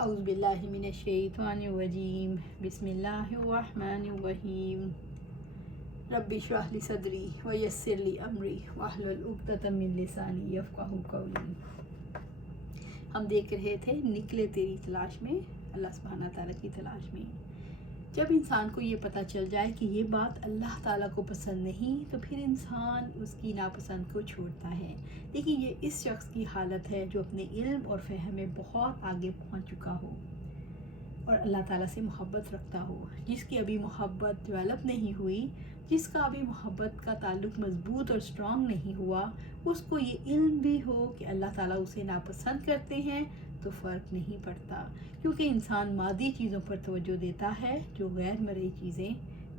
اعوذ باللہ من الشیطان الرجیم بسم اللہ الرحمن الرحیم رب اشرح لی صدری ویسر لی امری واحلل عقدۃ من لسانی یفقہوا قولی۔ ہم دیکھ رہے تھے نکلے تیری تلاش میں، اللہ سبحانہ تعالیٰ کی تلاش میں۔ جب انسان کو یہ پتہ چل جائے کہ یہ بات اللہ تعالیٰ کو پسند نہیں تو پھر انسان اس کی ناپسند کو چھوڑتا ہے۔ لیکن یہ اس شخص کی حالت ہے جو اپنے علم اور فہم میں بہت آگے پہنچ چکا ہو اور اللہ تعالیٰ سے محبت رکھتا ہو، جس کی ابھی محبت ڈیولپ نہیں ہوئی، جس کا ابھی محبت کا تعلق مضبوط اور اسٹرانگ نہیں ہوا، اس کو یہ علم بھی ہو کہ اللہ تعالیٰ اسے ناپسند کرتے ہیں تو فرق نہیں پڑتا، کیونکہ انسان مادی چیزوں پر توجہ دیتا ہے جو غیر مرئی چیزیں،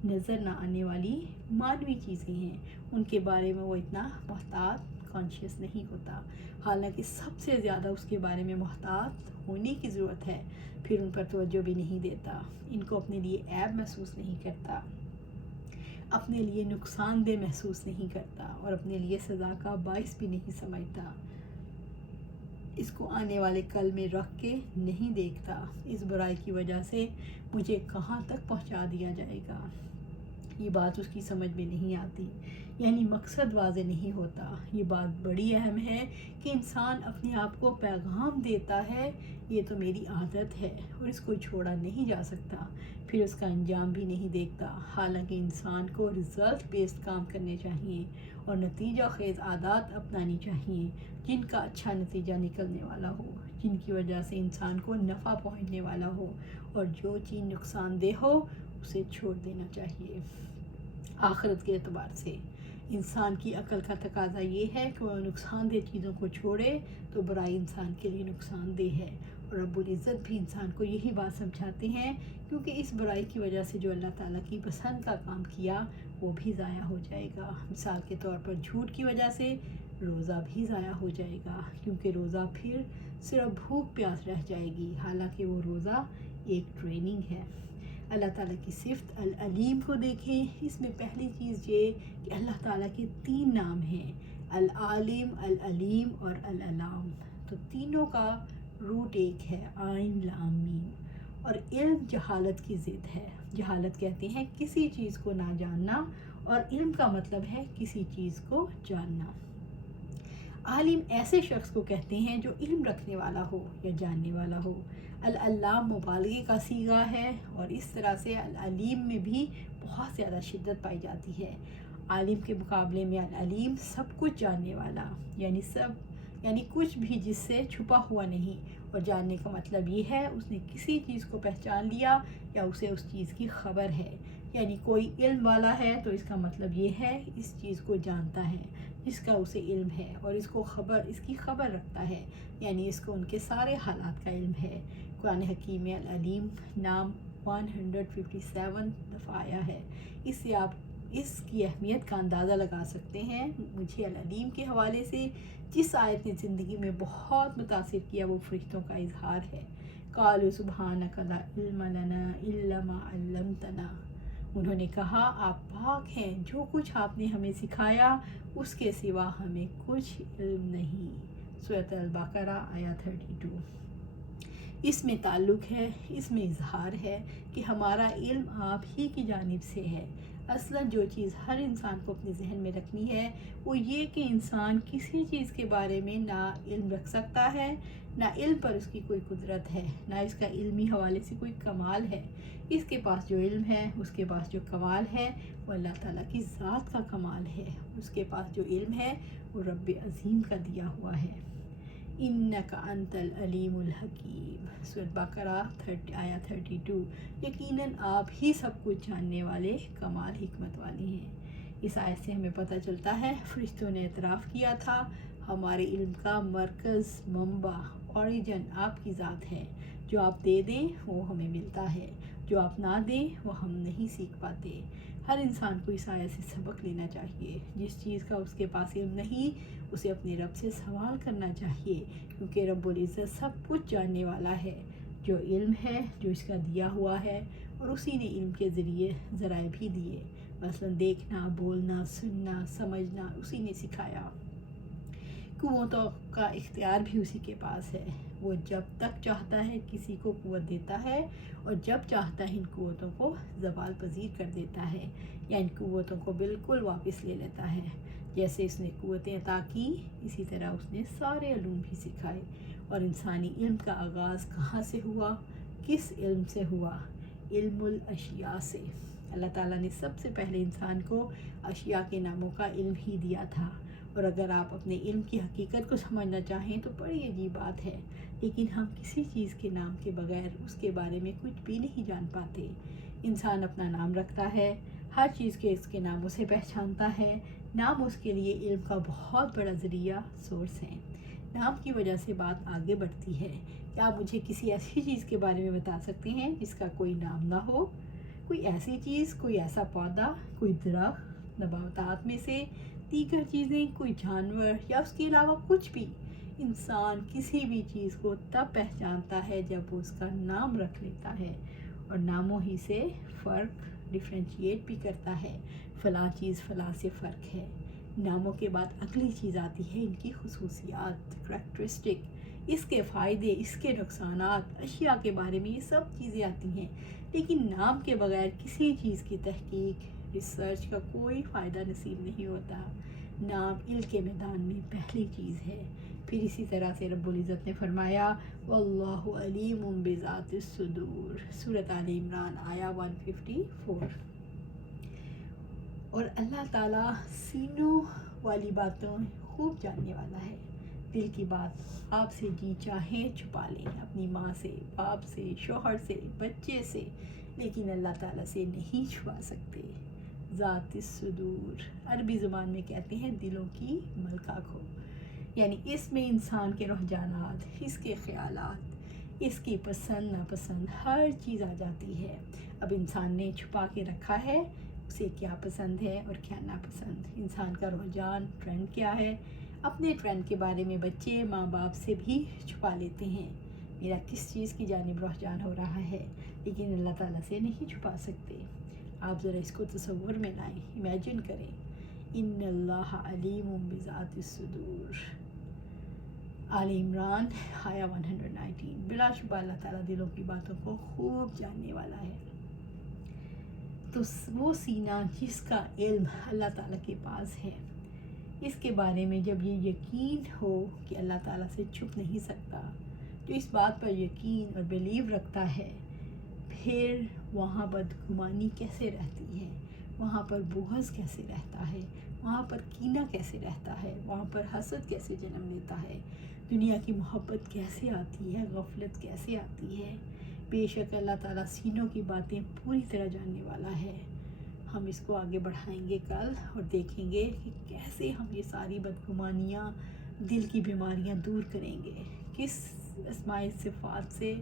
نظر نہ آنے والی مانوی چیزیں ہیں، ان کے بارے میں وہ اتنا محتاط کانشیس نہیں ہوتا، حالانکہ سب سے زیادہ اس کے بارے میں محتاط ہونے کی ضرورت ہے، پھر ان پر توجہ بھی نہیں دیتا، ان کو اپنے لیے عیب محسوس نہیں کرتا، اپنے لیے نقصان دہ محسوس نہیں کرتا اور اپنے لیے سزا کا باعث بھی نہیں سمجھتا، اس کو آنے والے کل میں رکھ کے نہیں دیکھتا، اس برائی کی وجہ سے مجھے کہاں تک پہنچا دیا جائے گا، یہ بات اس کی سمجھ میں نہیں آتی، یعنی مقصد واضح نہیں ہوتا۔ یہ بات بڑی اہم ہے کہ انسان اپنے آپ کو پیغام دیتا ہے یہ تو میری عادت ہے اور اس کو چھوڑا نہیں جا سکتا، پھر اس کا انجام بھی نہیں دیکھتا، حالانکہ انسان کو رزلٹ بیسڈ کام کرنے چاہیے اور نتیجہ خیز عادات اپنانی چاہیے جن کا اچھا نتیجہ نکلنے والا ہو، جن کی وجہ سے انسان کو نفع پہنچنے والا ہو، اور جو چیز نقصان دہ ہو اسے چھوڑ دینا چاہیے۔ آخرت کے اعتبار سے انسان کی عقل کا تقاضا یہ ہے کہ وہ نقصان دہ چیزوں کو چھوڑے تو برائی انسان کے لیے نقصان دہ ہے، اور رب العزت بھی انسان کو یہی بات سمجھاتے ہیں، کیونکہ اس برائی کی وجہ سے جو اللہ تعالیٰ کی پسند کا کام کیا وہ بھی ضائع ہو جائے گا۔ مثال کے طور پر جھوٹ کی وجہ سے روزہ بھی ضائع ہو جائے گا، کیونکہ روزہ پھر صرف بھوک پیاس رہ جائے گی، حالانکہ وہ روزہ ایک ٹریننگ ہے۔ اللہ تعالیٰ کی صفت العلیم کو دیکھیں، اس میں پہلی چیز یہ کہ اللہ تعالیٰ کے 3 نام ہیں، العالم، العلیم اور العلام، تو تینوں کا روٹ ایک ہے، عین لام میم، اور علم جہالت کی ضد ہے۔ جہالت کہتے ہیں کسی چیز کو نہ جاننا، اور علم کا مطلب ہے کسی چیز کو جاننا۔ عالم ایسے شخص کو کہتے ہیں جو علم رکھنے والا ہو یا جاننے والا ہو۔ العلام مبالغے کا صیغہ ہے، اور اس طرح سے العلیم میں بھی بہت زیادہ شدت پائی جاتی ہے۔ عالم کے مقابلے میں العلیم سب کچھ جاننے والا، یعنی کچھ بھی جس سے چھپا ہوا نہیں، اور جاننے کا مطلب یہ ہے اس نے کسی چیز کو پہچان لیا یا اسے اس چیز کی خبر ہے، یعنی کوئی علم والا ہے تو اس کا مطلب یہ ہے اس چیز کو جانتا ہے جس کا اسے علم ہے، اور اس کی خبر رکھتا ہے، یعنی اس کو ان کے سارے حالات کا علم ہے۔ قرآن حکیم میں العلیم نام 157 دفعہ آیا ہے، اس سے آپ اس کی اہمیت کا اندازہ لگا سکتے ہیں۔ مجھے العلیم کے حوالے سے جس آیت نے زندگی میں بہت متاثر کیا وہ فرشتوں کا اظہار ہے۔ قالوا سبحانک لا علم لنا الا ما علمتنا، انہوں نے کہا آپ پاک ہیں، جو کچھ آپ نے ہمیں سکھایا اس کے سوا ہمیں کچھ علم نہیں۔ سورۃ البقرہ آیت 32۔ اس میں تعلق ہے، اس میں اظہار ہے کہ ہمارا علم آپ ہی کی جانب سے ہے۔ اصلاً جو چیز ہر انسان کو اپنے ذہن میں رکھنی ہے وہ یہ کہ انسان کسی چیز کے بارے میں نہ علم رکھ سکتا ہے، نہ علم پر اس کی کوئی قدرت ہے، نہ اس کا علمی حوالے سے کوئی کمال ہے۔ اس کے پاس جو علم ہے، اس کے پاس جو کمال ہے وہ اللہ تعالیٰ کی ذات کا کمال ہے، اس کے پاس جو علم ہے وہ رب عظیم کا دیا ہوا ہے۔ انک انت العلیم الحکیم، سورۃ بقرہ آیت 32۔ یقیناً آپ ہی سب کچھ جاننے والے کمال حکمت والے ہیں۔ اس آیت سے ہمیں پتہ چلتا ہے فرشتوں نے اعتراف کیا تھا ہمارے علم کا مرکز، منبع، اوریجن آپ کی ذات ہے، جو آپ دے دیں وہ ہمیں ملتا ہے، جو آپ نہ دیں وہ ہم نہیں سیکھ پاتے۔ ہر انسان کو اس آیت سے سبق لینا چاہیے، جس چیز کا اس کے پاس علم نہیں اسے اپنے رب سے سوال کرنا چاہیے، کیونکہ رب العزت سب کچھ جاننے والا ہے، جو علم ہے جو اس کا دیا ہوا ہے، اور اسی نے علم کے ذرائع بھی دیے، مثلا دیکھنا، بولنا، سننا، سمجھنا اسی نے سکھایا۔ قوتوں کا اختیار بھی اسی کے پاس ہے. وہ جب تک چاہتا ہے کسی کو قوت دیتا ہے اور جب چاہتا ہے ان قوتوں کو زوال پذیر کر دیتا ہے یا ان قوتوں کو بالکل واپس لے لیتا ہے. جیسے اس نے قوتیں عطا کی اسی طرح اس نے سارے علوم بھی سکھائے. اور انسانی علم کا آغاز کہاں سے ہوا؟ کس علم سے ہوا؟ علم الاشیاء سے. اللہ تعالیٰ نے سب سے پہلے انسان کو اشیاء کے ناموں کا علم ہی دیا تھا. اور اگر آپ اپنے علم کی حقیقت کو سمجھنا چاہیں تو بڑی عجیب بات ہے، لیکن ہم کسی چیز کے نام کے بغیر اس کے بارے میں کچھ بھی نہیں جان پاتے. انسان اپنا نام رکھتا ہے، ہر چیز کے اس کے ناموں سے پہچانتا ہے. نام اس کے لیے علم کا بہت بڑا ذریعہ، سورس ہیں. نام کی وجہ سے بات آگے بڑھتی ہے. کیا آپ مجھے کسی ایسی چیز کے بارے میں بتا سکتے ہیں جس کا کوئی نام نہ ہو؟ کوئی ایسی چیز، کوئی ایسا پودا، کوئی درخت، نباتات میں سے دیگر چیزیں، کوئی جانور یا اس کے علاوہ کچھ بھی. انسان کسی بھی چیز کو تب پہچانتا ہے جب وہ اس کا نام رکھ لیتا ہے، اور ناموں ہی سے فرق ڈفرینشیٹ بھی کرتا ہے. فلاں چیز فلاں سے فرق ہے. ناموں کے بعد اگلی چیز آتی ہے ان کی خصوصیات، کریکٹرسٹک، اس کے فائدے، اس کے نقصانات، اشیاء کے بارے میں یہ سب چیزیں آتی ہیں. لیکن نام کے بغیر کسی چیز کی تحقیق، ریسرچ کا کوئی فائدہ نصیب نہیں ہوتا. نام علم کے میدان میں پہلی چیز ہے. پھر اسی طرح سے رب العزت نے فرمایا واللہ علیم بذات الصدور، سورۃ آل عمران آیا 154. اور اللہ تعالیٰ سینوں والی باتوں خوب جاننے والا ہے. دل کی بات آپ سے جی چاہیں چھپا لیں، اپنی ماں سے، باپ سے، شوہر سے، بچے سے، لیکن اللہ تعالیٰ سے نہیں چھپا سکتے. ذات الصدور عربی زبان میں کہتے ہیں دلوں کی ملکہ کو، یعنی اس میں انسان کے رجحانات، اس کے خیالات، اس کی پسند ناپسند ہر چیز آ جاتی ہے. اب انسان نے چھپا کے رکھا ہے اسے کیا پسند ہے اور کیا ناپسند. انسان کا رجحان، ٹرینڈ کیا ہے. اپنے ٹرینڈ کے بارے میں بچے ماں باپ سے بھی چھپا لیتے ہیں، میرا کس چیز کی جانب رجحان ہو رہا ہے، لیکن اللہ تعالیٰ سے نہیں چھپا سکتے. آپ ذرا اس کو تصور میں لائیں، امیجن کریں. ان اللہ علیم بذات الصدور، آل عمران آیا 119. بلا شبہ اللہ تعالیٰ دلوں کی باتوں کو خوب جاننے والا ہے. تو وہ سینہ جس کا علم اللہ تعالیٰ کے پاس ہے، اس کے بارے میں جب یہ یقین ہو کہ اللہ تعالیٰ سے چھپ نہیں سکتا، جو اس بات پر یقین اور بیلیو رکھتا ہے، پھر وہاں بدگمانی کیسے رہتی ہے، وہاں پر بغض کیسے رہتا ہے، وہاں پر کینہ کیسے رہتا ہے، وہاں پر حسد کیسے جنم لیتا ہے، دنیا کی محبت کیسے آتی ہے، غفلت کیسے آتی ہے. بے شک اللہ تعالیٰ سینوں کی باتیں پوری طرح جاننے والا ہے. ہم اس کو آگے بڑھائیں گے کل اور دیکھیں گے کہ کیسے ہم یہ ساری بدگمانیاں، دل کی بیماریاں دور کریں گے، کس اسماء صفات سے،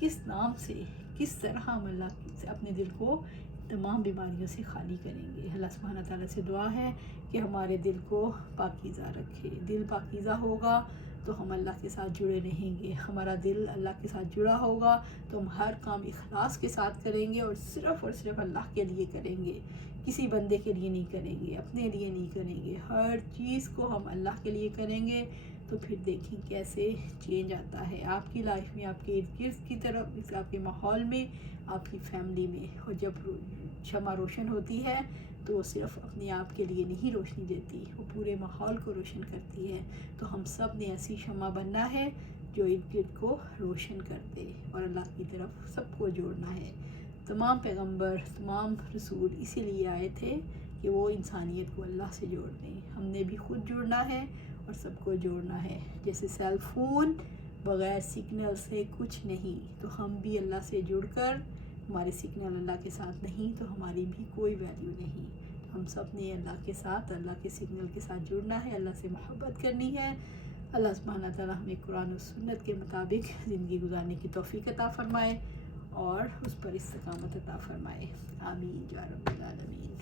کس نام سے، کس طرح ہم اللہ سے اپنے دل کو تمام بیماریوں سے خالی کریں گے. اللہ سبحانہ تعالیٰ سے دعا ہے کہ ہمارے دل کو پاکیزہ رکھے. دل پاکیزہ ہوگا تو ہم اللہ کے ساتھ جڑے رہیں گے. ہمارا دل اللہ کے ساتھ جڑا ہوگا تو ہم ہر کام اخلاص کے ساتھ کریں گے اور صرف اللہ کے لیے کریں گے. کسی بندے کے لیے نہیں کریں گے، اپنے لیے نہیں کریں گے. ہر چیز کو ہم اللہ کے لیے کریں گے. تو پھر دیکھیں کیسے چینج آتا ہے آپ کی لائف میں، آپ کے ارد گرد کی طرف، آپ کے ماحول میں، آپ کی فیملی میں. اور جب شمع روشن ہوتی ہے تو وہ صرف اپنے آپ کے لیے نہیں روشنی دیتی، وہ پورے ماحول کو روشن کرتی ہے. تو ہم سب نے ایسی شمع بننا ہے جو ارد گرد کو روشن کر دے اور اللہ کی طرف سب کو جوڑنا ہے. تمام پیغمبر، تمام رسول اسی لیے آئے تھے کہ وہ انسانیت کو اللہ سے جوڑ دیں. ہم نے بھی خود جڑنا ہے اور سب کو جوڑنا ہے. جیسے سیل فون بغیر سگنل سے کچھ نہیں، تو ہم بھی اللہ سے جڑ کر، ہمارے سگنل اللہ کے ساتھ نہیں تو ہماری بھی کوئی ویلیو نہیں. ہم سب نے اللہ کے ساتھ، اللہ کے سگنل کے ساتھ جڑنا ہے، اللہ سے محبت کرنی ہے. اللہ سبحانہ تعالیٰ ہمیں قرآن و سنت کے مطابق زندگی گزارنے کی توفیق عطا فرمائے اور اس پر استقامت عطا فرمائے. آمین یا رب العالمین.